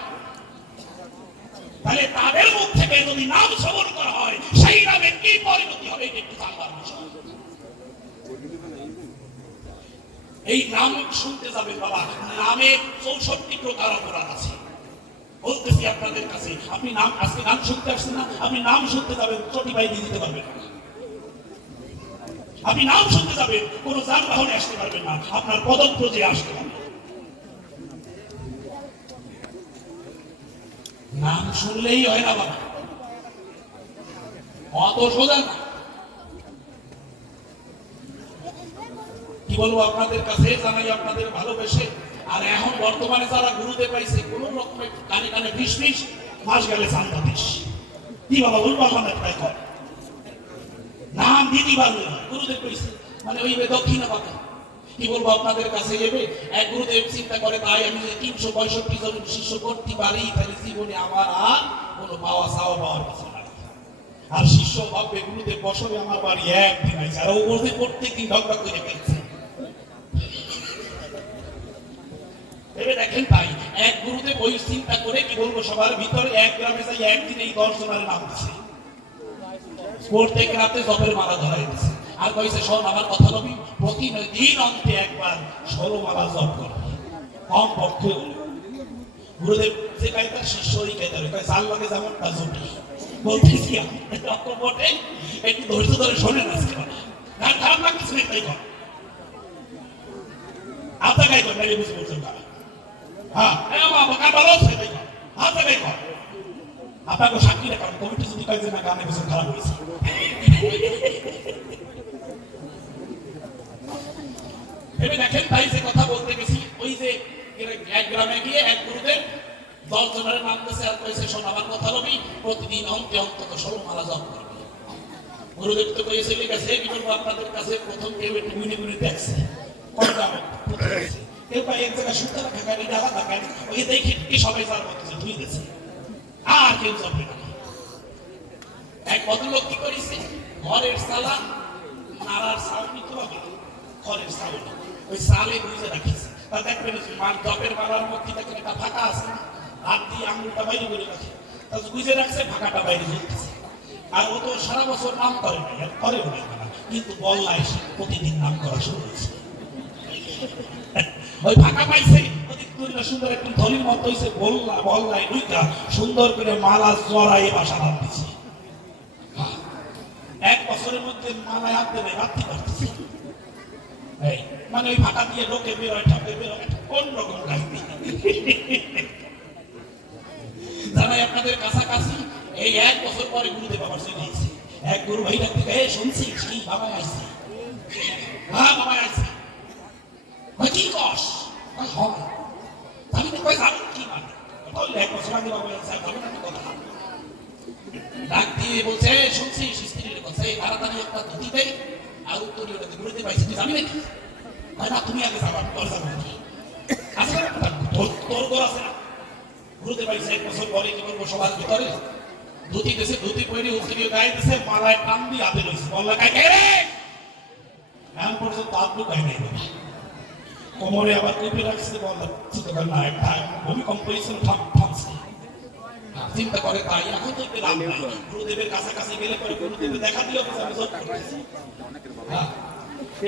তাহলে তাদের মুখ থেকে যদি নাম শ্রবণ করা হয়, সেই নামে কি পরিণতি হবে এটা একটু জানবার বিষয়। এই নাম শুনতে যাবেন বাবা, নামে 64 প্রকার অপরাধ আছে। বলতেছি আপনাদের কাছে, আপনি নাম আজকে গান শুনতে আসছেন না, আপনি নাম শুনতে যাবেন চটি বাই দিয়ে দিতে পারবেন না। আপনি নাম শুনতে যাবেন কোন যানবাহনে আসতে পারবেন না, আপনার পদব্রজে আসতে হবে। নাম শুনলেই হয় না বাবা, অত সোজা না। কি বলবো আপনাদের কাছে, জানাই আপনাদের ভালোবেসে। আর এখন বর্তমানে যারা গুরুদেব পাইছে, কোন রকমে কানে কানে ফিসফিস, মাস গেলে চান্দা দিস কি বাবা বলবো আমাদের প্রায় কর নাম দিদি ভালো গুরুদেব পাইছে মানে ওই দক্ষিণা পাতা। কি বলবো আপনাদের কাছে, এবে এক গুরুদেব চিন্তা করে তাই আমি যে 365 জন শিষ্য করতে পারি, তাহলে জীবনে আমার আর কোনো পাওয়া চাওয়া পাওয়ার কিছু নাই। আর শিষ্য ভাববে গুরুদেব বছরে আমার বাড়ি একদিন আছে, আর ও বলতে প্রত্যেকদিন ঢকঢক করে ফেলছে। ভেবে দেখেন, তাই এক গুরুদেব ওই চিন্তা করে কি বলবো সবার ভিতরে এক গ্রামে যাই একদিন এই 10 জনের নাম দিচ্ছে, প্রত্যেক রাতে জপের মালা ধরাই দিচ্ছে। আর কইছে শোন আমার কথা নবী, প্রতিদিন অন্তে একবার 16 মালা জপ কর, কম পক্ষে। গুরুদেব যে কায়দার শিষ্য ওই কায়দার, কয় চাল লাগে যেমন তা জটি। বলতেছি বটে, একটু ধৈর্য ধরে শোনেন আজকে গান খারাপ লাগতেছে না, তাই কর আপনার গাই কর নাই বুঝে বলছেন তারা। হ্যাঁ গান ভালো আছে তাই কর, আপনার গাই কর। আপনাকে সাক্ষী রাখান কমিটি যদি কয় যে না গানে কিছু খারাপ হয়েছে। ভেবে দেখেন, তাই যে কথা বলতে গেছি, ওই যে এক গ্রামে গিয়ে এক গুরুদেব 10 জনের নাম দিয়েছে, আর কইছে শোন আমার কথা নবী, প্রতিদিন অন্তে অন্তত 16 মালা জপ করবে। গুরুদেব তো কইছে ঠিক আছে, কি বলবো আপনাদের কাছে, প্রথম কেউ একটু গুনে গুনে দেখছে, কেউ পাই এক জায়গায় সুতা রাখা গাড়ি আলাদা গাড়ি, ওই দেখে কি সবাই যার মতো ধুই দিয়েছে, আর কেউ জপে না। এক ভদ্রলোক কি করেছে, ঘরের সালা নাড়ার সাউনি তো বাবা, ঘরের সাউনি ওই সালে বুঝে রাখিস। তা দেখবেন জবের মালার মধ্যে দেখেন একটা ফাঁকা আছে, হাত দিয়ে আঙুলটা বাইরে করে রাখে, তা বুঝে রাখছে ফাঁকাটা বাইরে ঝুলতেছে। আর ও তো সারা বছর নাম করে না, করেও না, কিন্তু বল্লা এসে প্রতিদিন নাম করা শুরু হয়েছে। ওই ফাঁকা পাইছে, সুন্দর একটু ধলির মতো হয়েছে, বল্লায় দুইটা সুন্দর করে মালা জড়াই বাসা বাঁধতেছে। এক বছরের মধ্যে মালায় হাত দেবে রাত্রি পারতেছে। মানে ওই ফাঁকা দিয়ে ঢোকে বেরোয়, ঠাপে বেরোয়, কোন রকম কাহিনী জানাই আপনাদের কাছাকাছি। এই এক বছর পরে গুরুদেব আবার চলে গেছে। এক গুরু ভাই ডাকতে, শুনছিস কি বাবা আইছে? হ্যাঁ বাবা আইছে। কি কস? আমি তো কই জানি কি মানে, তাহলে এক বছর আগে বাবা আইছে, ভালো নাকি কথা। ডাক দিয়ে বলছে, শুনছিস স্ত্রীর কথা, তাড়াতাড়ি একটা ধুতি দেয় আর উত্তরীয় গুরুদেব আইছে, তুই জানি নাকি? না তুমি আগে যাবা, তোর যাবো আচ্ছা, তোর ঘর আছে না? গুরুদেব আইছে এক বছর পরে, কি বলবো, সবার ভিতরে ধুতি দেশে, ধুতি পরে উত্তরীয় গায়ে দিছে, মালায় টান দিয়ে হাতে রয়েছে, বললা গায়ে কে রে? এমন পর্যন্ত আদলু গায়ে নেই, কোমরে আবার কেঁপে রাখছে, বললা চিন্তা না, একটা ভূমিকম্প হয়েছিল, থামছে। চিন্তা করে তাই, এখন তো লাভ নাই। গুরুদেবের কাছাকাছি গেলে পরে গুরুদেবের দেখা দিও, আমি জব করতেছি।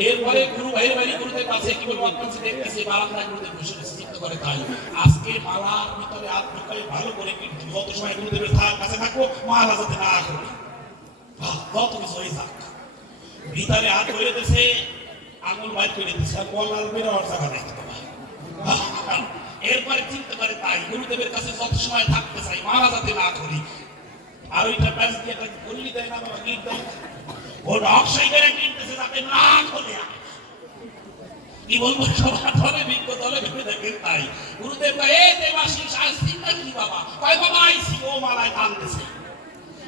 এরপরে গুরু ভাইয়ের বাড়ি গুরুদেব আছে, কি বলবো, আপনার দেখতেছি বারান্দায় গুরুদেব বসে রয়েছে। চিন্তা করে তাই, আজকে মালার ভিতরে হাত ঢুকাই ভালো করে, কিন্তু যত সময় গুরুদেবের কাছে থাকবো মালা যাতে না করি, যত কিছু হয়ে যাক। ভিতরে হাত ধরে দিয়েছে, আঙুল বাইর করে দিচ্ছে, আর বলার বেরোয়ার জায়গা দেখতে পাবা। এরপরে চিন্তা করে তাই, গুরুদেবের কাছে যত সময় থাকতে চাই মালা যাতে না করি। আর ওইটা প্যাস দিয়ে একটা গল্লি দেয় না বাবা, গিট দেয়, ও নকশাই করে কিনতেছে যাতে না করে। কি বলবো, সবার ধরে বিজ্ঞ দলে ভেবে দেখেন তাই। গুরুদেব এই দেবাশিস আসছি না কি বাবা? কয় বাবা আইসি। ও মালায় টানতেছে,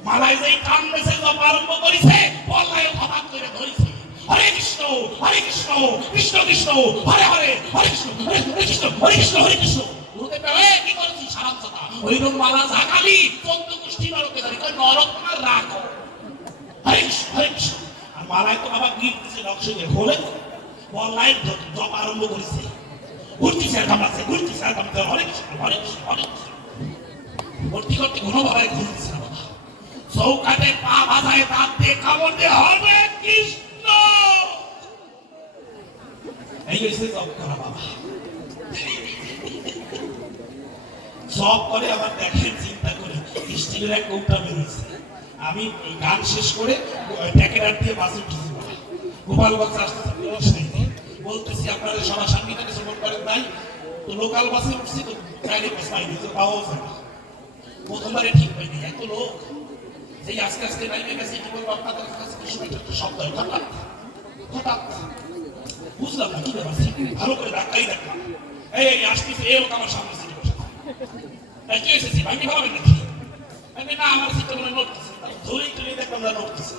মালায় যেই টানতেছে জপ আরম্ভ করেছে, বল্লায় হঠাৎ করে ধরেছে, হরে কৃষ্ণ হরে কৃষ্ণ, কৃষ্ণ কৃষ্ণ হরে হরে, হরে কৃষ্ণ হরে কৃষ্ণ, হরে কৃষ্ণ হরে কৃষ্ণ। গুরুদেব কি করেছি সারাম কথা, ওইরকম মালা ঝাঁকালি 14 গোষ্ঠী নরকে জানি, নরক তোমার রাখো, হরে কৃষ্ণ হরে কৃষ্ণ। আর মালায় তো বাবা গিট দিছে, নকশাই খোলে, বল্লায় জপ আরম্ভ করেছে, ঘুরতেছে আর কামড়াচ্ছে, ঘুরতেছে আর কামড়াচ্ছে, হরে কৃষ্ণ হরে কৃষ্ণ হরে কৃষ্ণ। ভর্তি করতে ঘন বাবায় ঘুরতেছে না বাবা, চৌকাটে পা বাজায়, দাঁত দিয়ে কামড় দিয়ে, হরে কৃষ্ণ। এই হয়েছে জপ করা বাবা। জপ করে আবার দেখেন, চিন্তা করে স্টিলের এক কৌটা বেরিয়েছে। আমি গান শেষ করে ট্যাকেরার দিয়ে বাসে উঠেছি, গোপালগঞ্জ আসতেছি, বলতেছি আপনারা সবার সাংবিধানিক শ্রবণ করেন তাই তো, লোকাল বাসে উঠছি তো গাড়ি বাস পাইনি, তো পাওয়াও যায় না। প্রথমবারে ঠিক পাইনি, এত লোক, যেই আস্তে আস্তে নাইমে গেছে, কি বলবো আপনাদের কাছে কিছু একটা শব্দ হঠাৎ হঠাৎ বুঝলাম না কি ব্যাপার, ভালো করে ধাক্কাই দেখলাম, এই আসতেছে, এই লোক আমার সামনে সিটে বসে, কি এসেছি ভাঙি ভাবে নাকি? আমি না, আমার সিটে মনে নড়তেছে, ধরেই তুলে দেখলাম না নড়তেছে।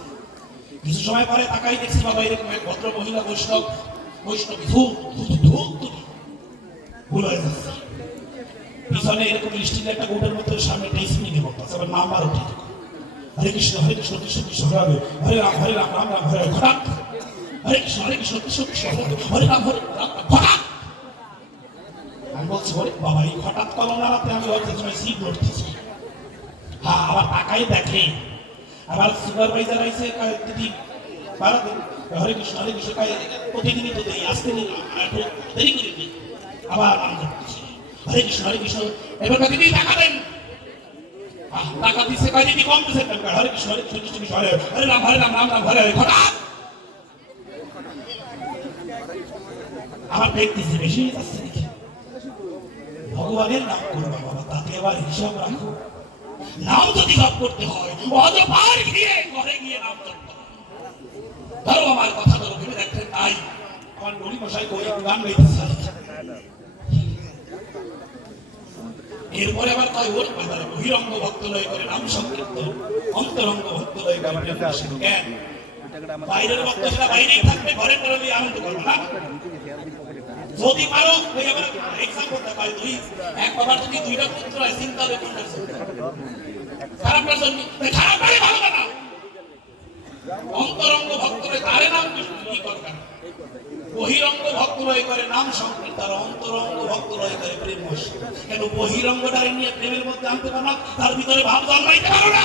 কিছু সময় পরে তাকাই দেখছি বাবা, এরকম এক ভদ্র মহিলা বৈষ্ণবী ধূপ ভুল হয়ে যাচ্ছে, পিছনে এরকম স্টিলের একটা গোটের মধ্যে সামনে স্প্রিং করতেছে, আবার নাম্বার উঠে, হরে কৃষ্ণ কৃষ্ণ কৃষ্ণ হরে হরে রাম রাম রাম হরে হঠাৎ, হরে কৃষ্ণ কৃষ্ণ কৃষ্ণ হরে রাম হঠাৎ। আমি বলছি হরে বাবা, এই হঠাৎ কলম নাড়াতে আমি হয়তো সময় সিট লড়তেছি। হ্যাঁ, আবার তাকাই দেখে, আবার সুপারভাইজার আইসে, দিদি হরে কৃষ্ণ প্রতিদিনই তো দেই, আসতে দেরি করে দিই, আবার নাম করতেছি হরে কৃষ্ণ। এবার দিদি টাকা দেন, টাকা দিচ্ছে, কয় দিদি কম দিচ্ছে, হরে কৃষ্ণ কৃষ্ণ কৃষ্ণ হরে হরে রাম রাম রাম হরে হরে। হঠাৎ আমার দেখতেছি বেশি যাচ্ছে নাকি, ভগবানের নাম করবো বাবা, তাতে আবার হিসাব রাখো, নাম যদি জপ করতে হয় অতবার গিয়ে ঘরে গিয়ে নাম করতে হয়। ধরো আমার কথা ধরো, ভেবে দেখতেন তাই আমার গরিব মশাই কই গান গাইতেছে, এরপরে আবার কয় ওর বাজারে বহিরঙ্গ ভক্তলয় করে নাম সংকীর্তন, অন্তরঙ্গ ভক্তলয় করে জ্ঞান। বাইরের ভক্ত সেটা বাইরেই থাকবে, ঘরে করে দিয়ে আনন্দ করবো না। যদি পারো ওই আবার এক্সাম করতে পারে, দুই এক বাবার যদি দুইটা পুত্র হয়, চিন্তা হবে কোনটা খারাপ পারছেন, খারাপ পারে ভালো না, অন্তরঙ্গ ভক্তরে তারে নাম কি দরকার? বহিরঙ্গ ভক্তরা করে নাম সংকীর্তন, অন্তরঙ্গ ভক্তরা করে প্রেম বর্ষণ। কেন বহিরঙ্গটা নিয়ে প্রেমের মধ্যে আনতে পারো না? তার ভিতরে ভাব জন্মাইতে পারো না?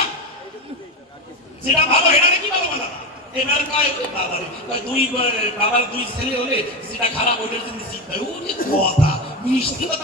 যেটা ভালো এটা কি ভালো বানা? এবার কয় বাবার দুই ছেলে হলে যেটা খারাপ ওইটার জন্য চিন্তা, ওরে কথা মিষ্টি কথা